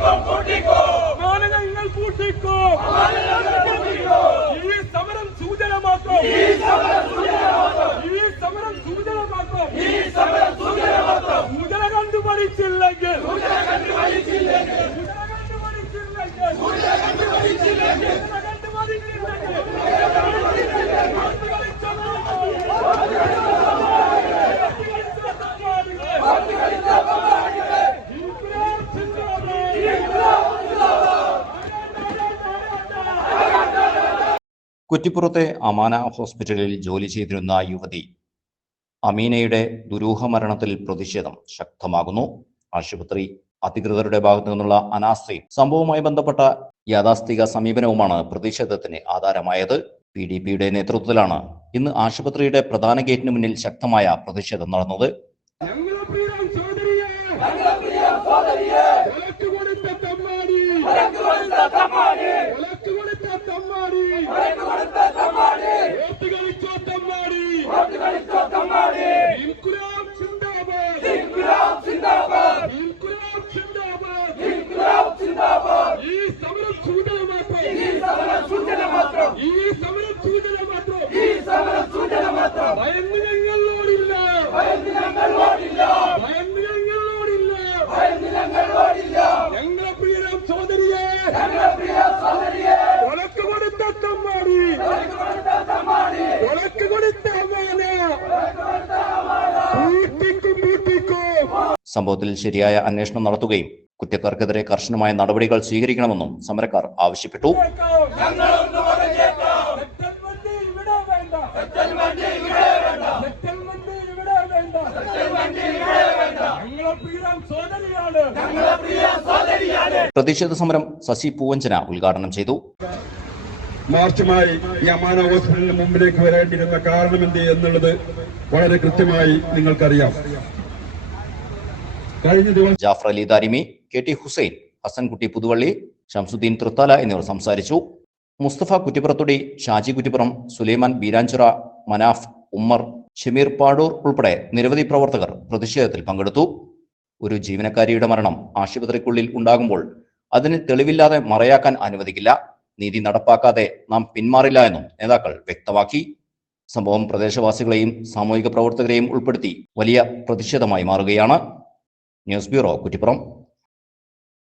Come on. കുറ്റിപ്പുറത്തെ Amana ഹോസ്പിറ്റലിൽ ജോലി ചെയ്തിരുന്ന യുവതി അമീനയുടെ ദുരൂഹ മരണത്തിൽ പ്രതിഷേധം ശക്തമാകുന്നു. ആശുപത്രി അധികൃതരുടെ ഭാഗത്തു നിന്നുള്ള അനാസ്ഥയും സംഭവവുമായി ബന്ധപ്പെട്ട യാഥാസ്ഥിക സമീപനവുമാണ് പ്രതിഷേധത്തിന് ആധാരമായത്. പി ഡി പിയുടെ നേതൃത്വത്തിലാണ് ഇന്ന് ആശുപത്രിയുടെ പ്രധാന ഗേറ്റിന് മുന്നിൽ ശക്തമായ പ്രതിഷേധം നടന്നത്. ഞങ്ങളെ സിന്ദാബാദ്. ഇൻകുലാബ് സിന്ദാബാദ്. ഈ സമരം സൂചന മാത്രം. ഈ സമരം സൂചന മാത്രം. ഭയന്ന് ഞങ്ങളോടില്ല. ഭയന്ന് ഞങ്ങളോടില്ല. സംഭവത്തിൽ ശരിയായ അന്വേഷണം നടത്തുകയും കുറ്റക്കാർക്കെതിരെ കർശനമായ നടപടികൾ സ്വീകരിക്കണമെന്നും സമരക്കാർ ആവശ്യപ്പെട്ടു. പ്രതിഷേധ സമരം ശശി പൂവഞ്ചന ഉദ്ഘാടനം ചെയ്തു. മാർച്ചുമായി ഈ അമാന ഹോസ്പിറ്റലിന് മുമ്പിലേക്ക് വരേണ്ടിയിരുന്ന കാരണം എന്ത് എന്നുള്ളത് വളരെ കൃത്യമായി നിങ്ങൾക്കറിയാം. കഴിഞ്ഞ ദിവസം ജാഫർ അലി ദാരിമി കെ ടി ഹുസൈൻ ഹസൻകുട്ടി പുതുവള്ളി ഷംസുദ്ദീൻ തൃത്താല എന്നിവർ സംസാരിച്ചു. മുസ്തഫ കുറ്റിപ്പുറത്തുടി ഷാജി കുറ്റിപ്പുറം സുലൈമാൻ ബീരാഞ്ചിറ മനാഫ് ഉമ്മർ ഷമീർ പാടൂർ ഉൾപ്പെടെ നിരവധി പ്രവർത്തകർ പ്രതിഷേധത്തിൽ പങ്കെടുത്തു. ഒരു ജീവനക്കാരിയുടെ മരണം ആശുപത്രിക്കുള്ളിൽ ഉണ്ടാകുമ്പോൾ അതിന് തെളിവില്ലാതെ മറയാക്കാൻ അനുവദിക്കില്ല. നീതി നടപ്പാക്കാതെ നാം പിന്മാറില്ല എന്നും നേതാക്കൾ വ്യക്തമാക്കി. സംഭവം പ്രദേശവാസികളെയും സാമൂഹിക പ്രവർത്തകരെയും ഉൾപ്പെടുത്തി വലിയ പ്രതിഷേധമായി മാറുകയാണ്. News bureau Kuttippuram.